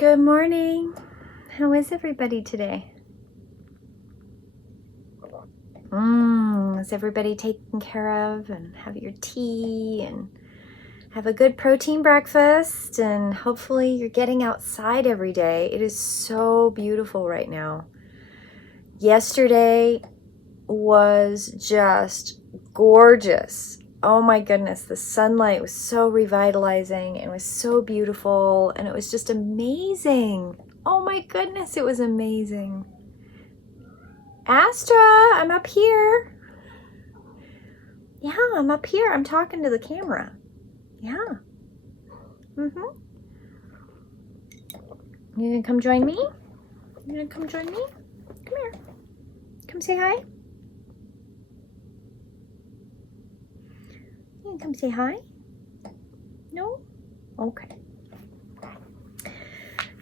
Good morning. How is everybody today? Is everybody taken care of and have your tea and have a good protein breakfast, and hopefully you're getting outside every day. It is so beautiful right now. Yesterday was just gorgeous. Oh my goodness, the sunlight was so revitalizing and was so beautiful, and it was just amazing. Oh my goodness, it was amazing. Astra, I'm up here. Yeah, I'm up here. I'm talking to the camera. Yeah. You gonna come join me? You gonna come join me? Come here. Come say hi. You gonna come say hi? No? Okay.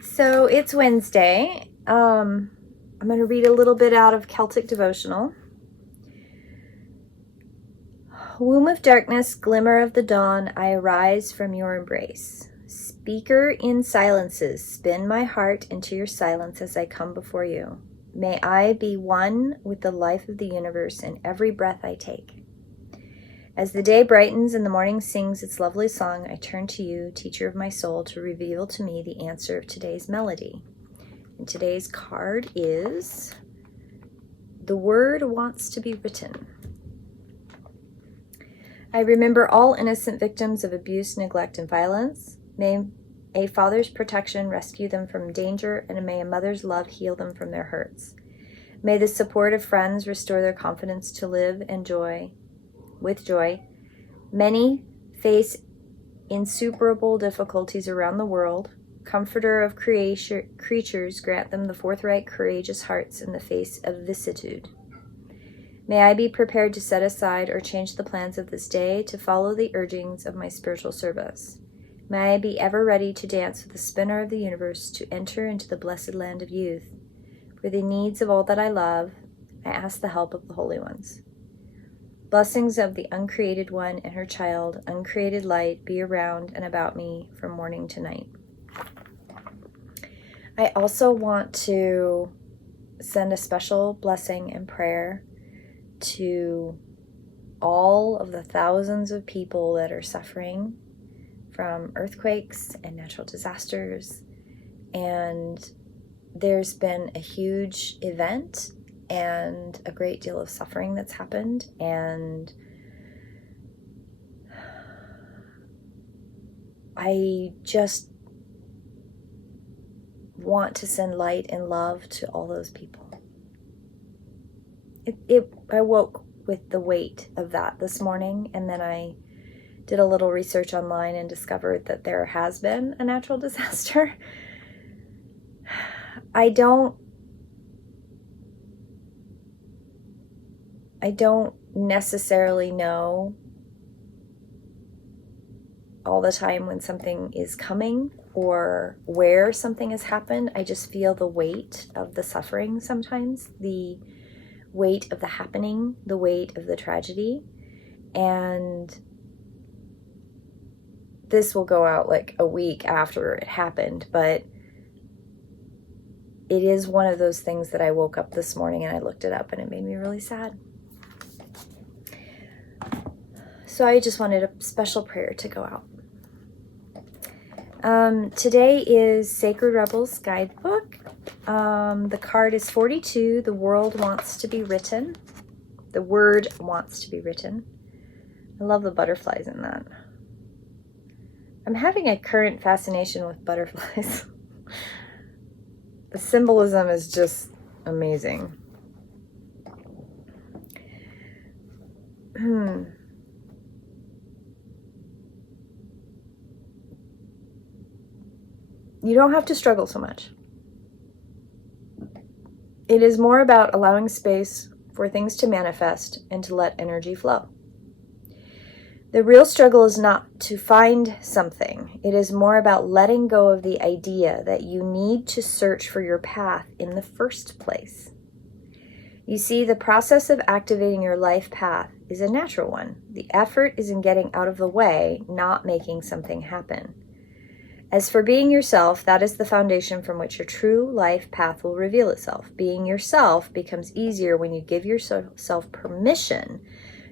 So it's Wednesday. I'm going to read a little bit out of Celtic Devotional. Womb of darkness, glimmer of the dawn, I arise from your embrace. Speaker in silences, spin my heart into your silence as I come before you. May I be one with the life of the universe in every breath I take. As the day brightens and the morning sings its lovely song, I turn to you, teacher of my soul, to reveal to me the answer of today's melody. And today's card is The Word Wants to Be Written. I remember all innocent victims of abuse, neglect, and violence. May a father's protection rescue them from danger, and may a mother's love heal them from their hurts. May the support of friends restore their confidence to live with joy. Many face insuperable difficulties around the world. Comforter of creatures, grant them the forthright, courageous hearts in the face of vicissitude. May I be prepared to set aside or change the plans of this day to follow the urgings of my spiritual service. May I be ever ready to dance with the spinner of the universe, to enter into the blessed land of youth. For the needs of all that I love, I ask the help of the holy ones. Blessings of the uncreated one and her child, uncreated light, be around and about me from morning to night. I also want to send a special blessing and prayer to all of the thousands of people that are suffering from earthquakes and natural disasters. And there's been a huge event and a great deal of suffering that's happened, and I just want to send light and love to all those people. I woke with the weight of that this morning, and then I did a little research online and discovered that there has been a natural disaster. I don't necessarily know all the time when something is coming or where something has happened. I just feel the weight of the suffering sometimes, the weight of the happening, the weight of the tragedy. And this will go out like a week after it happened, but it is one of those things that I woke up this morning and I looked it up and it made me really sad. So I just wanted a special prayer to go out. Today is Sacred Rebels Guidebook. The card is 42. The world wants to be written. The word wants to be written. I love the butterflies in that. I'm having a current fascination with butterflies. The symbolism is just amazing. You don't have to struggle so much. It is more about allowing space for things to manifest and to let energy flow. The real struggle is not to find something. It is more about letting go of the idea that you need to search for your path in the first place. You see, the process of activating your life path is a natural one. The effort is in getting out of the way, not making something happen. As for being yourself, that is the foundation from which your true life path will reveal itself. Being yourself becomes easier when you give yourself permission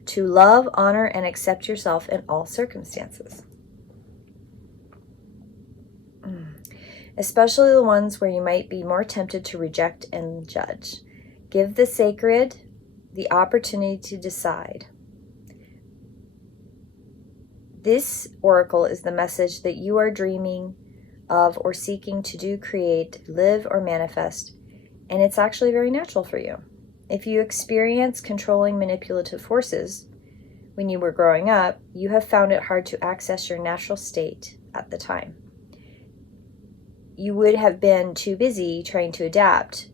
to love, honor, and accept yourself in all circumstances. Especially the ones where you might be more tempted to reject and judge. Give the sacred the opportunity to decide. This oracle is the message that you are dreaming of or seeking to do, create, live, or manifest, and it's actually very natural for you. If you experience controlling manipulative forces when you were growing up, you have found it hard to access your natural state at the time. You would have been too busy trying to adapt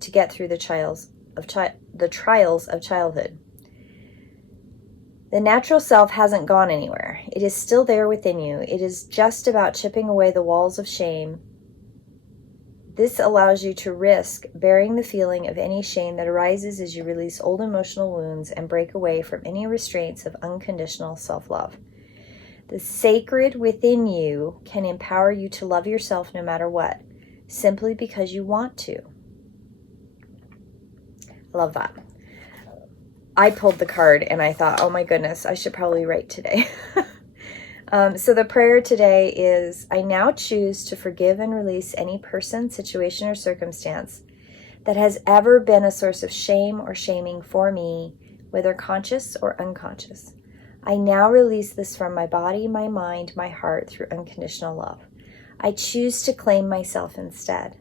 to get through the trials of childhood. The natural self hasn't gone anywhere. It is still there within you. It is just about chipping away the walls of shame. This allows you to risk bearing the feeling of any shame that arises as you release old emotional wounds and break away from any restraints of unconditional self-love. The sacred within you can empower you to love yourself no matter what, simply because you want to. I love that. I pulled the card and I thought, oh my goodness, I should probably write today. So the prayer today is, I now choose to forgive and release any person, situation, or circumstance that has ever been a source of shame or shaming for me, whether conscious or unconscious. I now release this from my body, my mind, my heart through unconditional love. I choose to claim myself instead.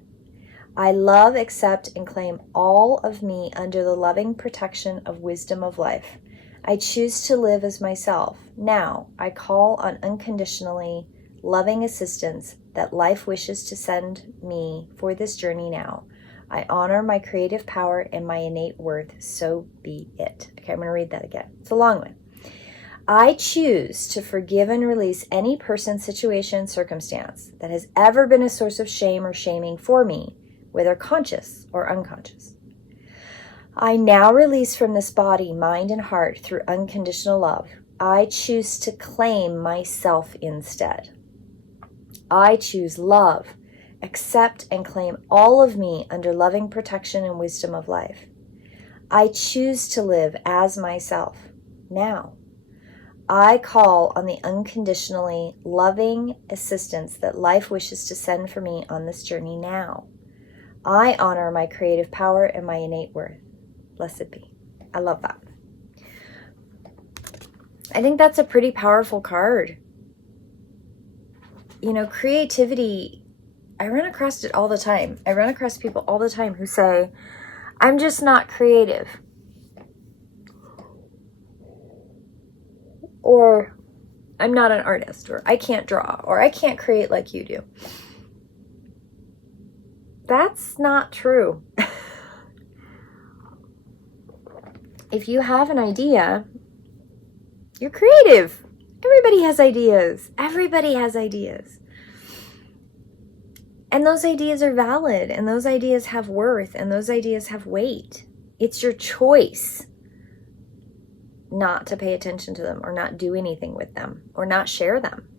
I love, accept, and claim all of me under the loving protection of wisdom of life. I choose to live as myself. Now, I call on unconditionally loving assistance that life wishes to send me for this journey now. I honor my creative power and my innate worth, so be it. Okay, I'm going to read that again. It's a long one. I choose to forgive and release any person, situation, circumstance that has ever been a source of shame or shaming for me, whether conscious or unconscious. I now release from this body, mind, and heart through unconditional love. I choose to claim myself instead. I choose love, accept, and claim all of me under loving protection and wisdom of life. I choose to live as myself now. I call on the unconditionally loving assistance that life wishes to send for me on this journey now. I honor my creative power and my innate worth. Blessed be. I love that. I think that's a pretty powerful card. You know, creativity, I run across it all the time. I run across people all the time who say, I'm just not creative. Or I'm not an artist, or I can't draw, or I can't create like you do. That's not true. If you have an idea, you're creative. Everybody has ideas. Everybody has ideas. And those ideas are valid, and those ideas have worth, and those ideas have weight. It's your choice not to pay attention to them, or not do anything with them, or not share them.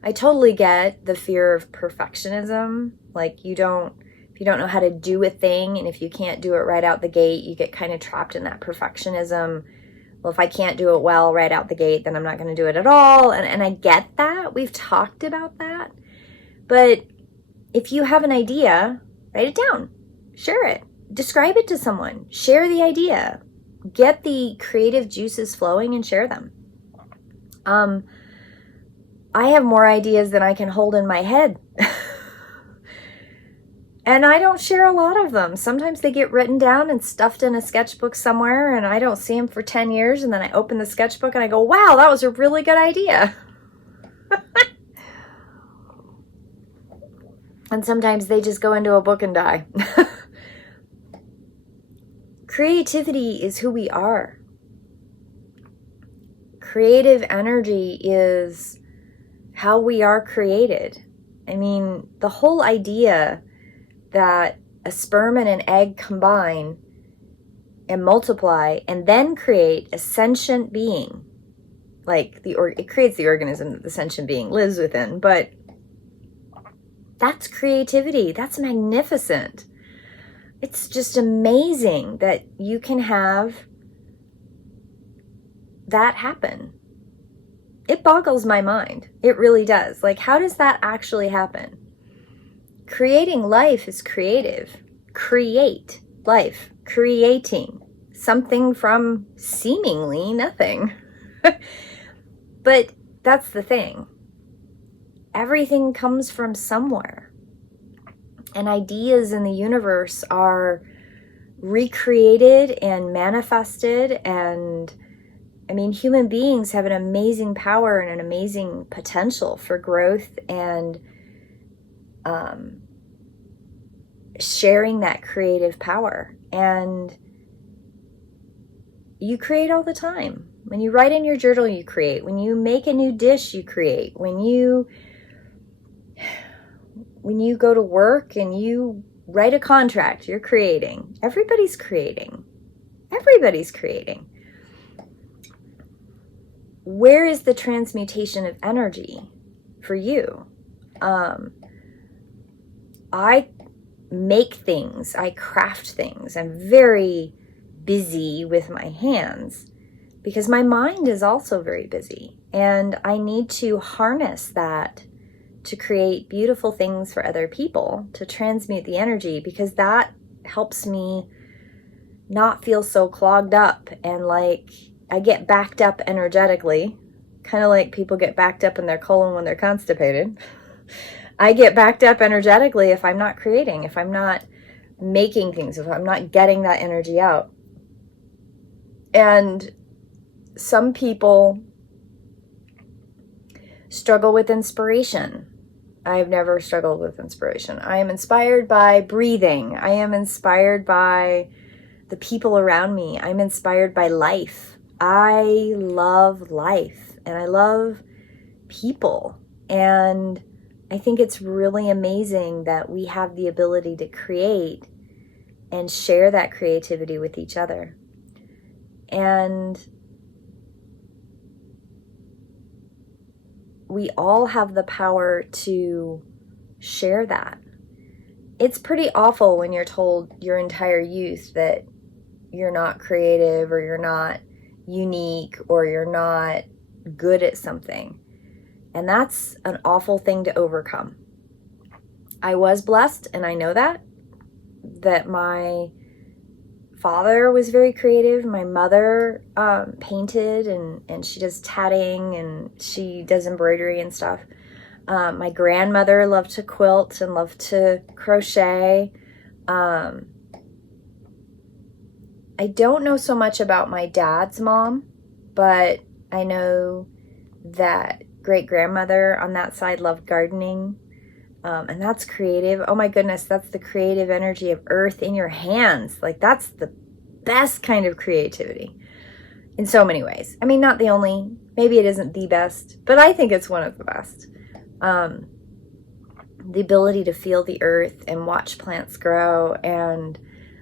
I totally get the fear of perfectionism. Like if you don't know how to do a thing, and if you can't do it right out the gate, you get kind of trapped in that perfectionism. Well, if I can't do it well right out the gate, then I'm not going to do it at all. And I get that. We've talked about that. But if you have an idea, write it down, share it, describe it to someone, share the idea, get the creative juices flowing and share them. I have more ideas than I can hold in my head. And I don't share a lot of them. Sometimes they get written down and stuffed in a sketchbook somewhere, and I don't see them for 10 years, and then I open the sketchbook and I go, wow, that was a really good idea. And sometimes they just go into a book and die. Creativity is who we are. Creative energy is how we are created. I mean, the whole idea that a sperm and an egg combine and multiply and then create a sentient being like it creates the organism that the sentient being lives within, but that's creativity. That's magnificent. It's just amazing that you can have that happen. It boggles my mind. It really does. Like, how does that actually happen? Creating life is creative. Create life. Creating something from seemingly nothing. But that's the thing. Everything comes from somewhere. And ideas in the universe are recreated and manifested. And I mean, human beings have an amazing power and an amazing potential for growth and sharing that creative power. And you create all the time. When you write in your journal, you create. When you make a new dish, you create. When you go to work and you write a contract, you're creating. Everybody's creating. Everybody's creating. Where is the transmutation of energy for you? I make things. I craft things. I'm very busy with my hands because my mind is also very busy. And I need to harness that to create beautiful things for other people, to transmute the energy, because that helps me not feel so clogged up and like I get backed up energetically, kind of like people get backed up in their colon when they're constipated. I get backed up energetically if I'm not creating, if I'm not making things, if I'm not getting that energy out. And some people struggle with inspiration. I've never struggled with inspiration. I am inspired by breathing. I am inspired by the people around me. I'm inspired by life. I love life and I love people. And I think it's really amazing that we have the ability to create and share that creativity with each other. And we all have the power to share that. It's pretty awful when you're told your entire youth that you're not creative or you're not unique or you're not good at something. And that's an awful thing to overcome. I was blessed, and I know that my father was very creative. My mother painted and she does tatting and she does embroidery and stuff. My grandmother loved to quilt and loved to crochet. I don't know so much about my dad's mom, but I know that great-grandmother on that side loved gardening. And that's creative. Oh my goodness, that's the creative energy of earth in your hands. Like, that's the best kind of creativity in so many ways. I mean, not the only, maybe it isn't the best, but I think it's one of the best. The ability to feel the earth and watch plants grow and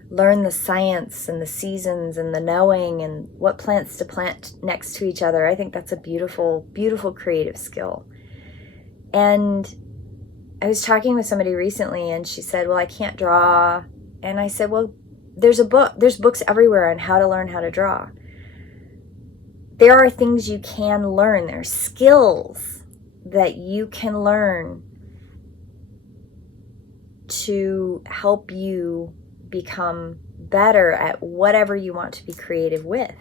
learn the science and the seasons and the knowing and what plants to plant next to each other. I think that's a beautiful, beautiful creative skill. And I was talking with somebody recently and she said, well, I can't draw. And I said, well, there's books everywhere on how to learn how to draw. There are things you can learn. There are skills that you can learn to help you become better at whatever you want to be creative with.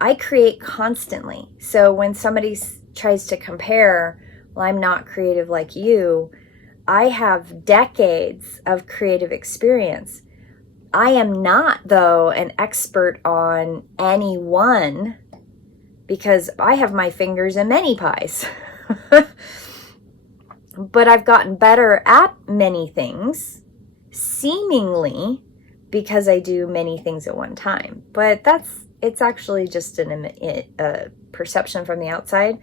I create constantly. So when somebody tries to compare, well, I'm not creative like you, I have decades of creative experience. I am not, though, an expert on any one because I have my fingers in many pies. But I've gotten better at many things, seemingly because I do many things at one time. But it's actually just a perception from the outside.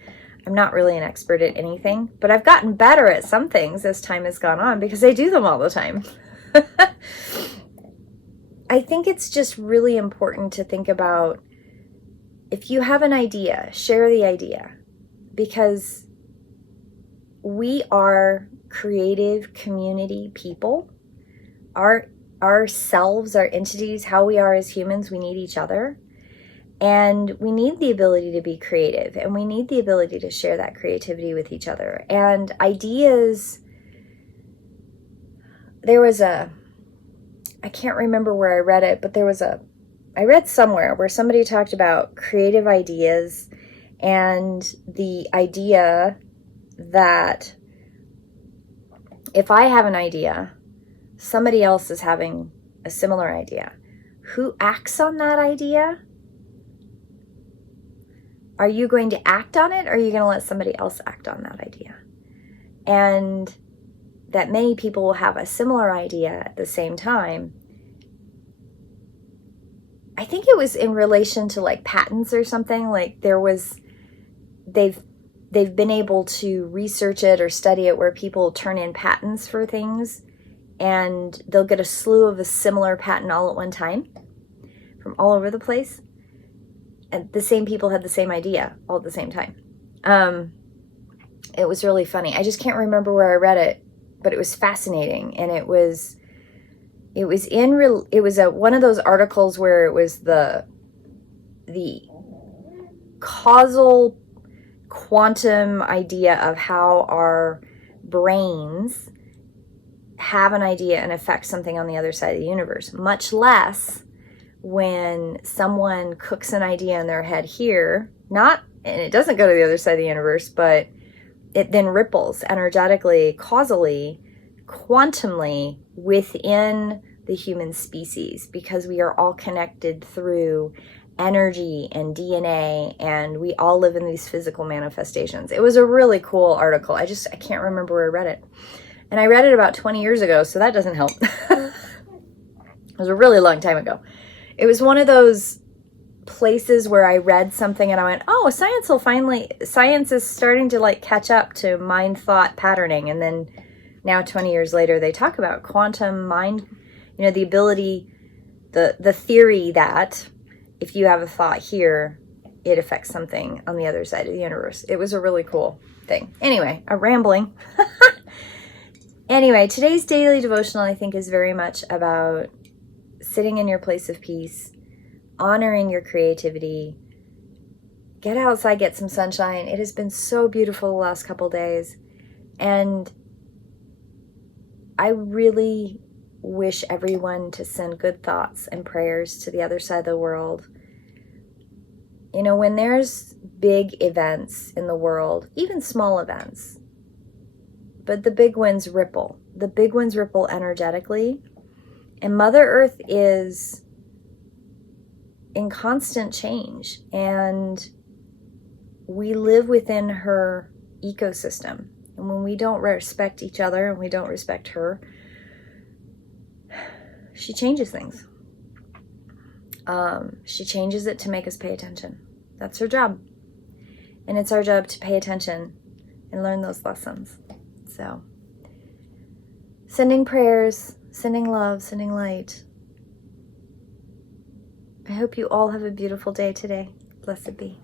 I'm not really an expert at anything, but I've gotten better at some things as time has gone on because I do them all the time. I think it's just really important to think about if you have an idea, share the idea, because we are creative community people. Ourselves, our entities, how we are as humans, we need each other. And we need the ability to be creative, and we need the ability to share that creativity with each other. And ideas, I can't remember where I read it, but I read somewhere where somebody talked about creative ideas and the idea that if I have an idea, somebody else is having a similar idea. Who acts on that idea? Are you going to act on it, or are you going to let somebody else act on that idea? And that many people will have a similar idea at the same time. I think it was in relation to like patents or something. Like they've been able to research it or study it where people turn in patents for things, and they'll get a slew of a similar patent all at one time from all over the place. And the same people had the same idea all at the same time. It was really funny. I just can't remember where I read it, but it was fascinating. And it was one of those articles where it was the causal quantum idea of how our brains have an idea and affect something on the other side of the universe, much less when someone cooks an idea in their head here, and it doesn't go to the other side of the universe, but it then ripples energetically, causally, quantumly within the human species, because we are all connected through energy and DNA, and we all live in these physical manifestations. It was a really cool article. I can't remember where I read it. And I read it about 20 years ago, so that doesn't help. It was a really long time ago. It was one of those places where I read something and I went, oh, science is starting to like catch up to mind thought patterning. And then now 20 years later, they talk about quantum mind, the ability, the theory that if you have a thought here, it affects something on the other side of the universe. It was a really cool thing. Anyway, I'm rambling. Anyway, today's daily devotional, I think, is very much about sitting in your place of peace, honoring your creativity. Get outside, get some sunshine. It has been so beautiful the last couple days. And I really wish everyone to send good thoughts and prayers to the other side of the world. When there's big events in the world, even small events, but the big ones ripple. The big ones ripple energetically. And Mother Earth is in constant change. And we live within her ecosystem. And when we don't respect each other and we don't respect her, she changes things. She changes it to make us pay attention. That's her job. And it's our job to pay attention and learn those lessons. So, sending prayers, sending love, sending light. I hope you all have a beautiful day today. Blessed be.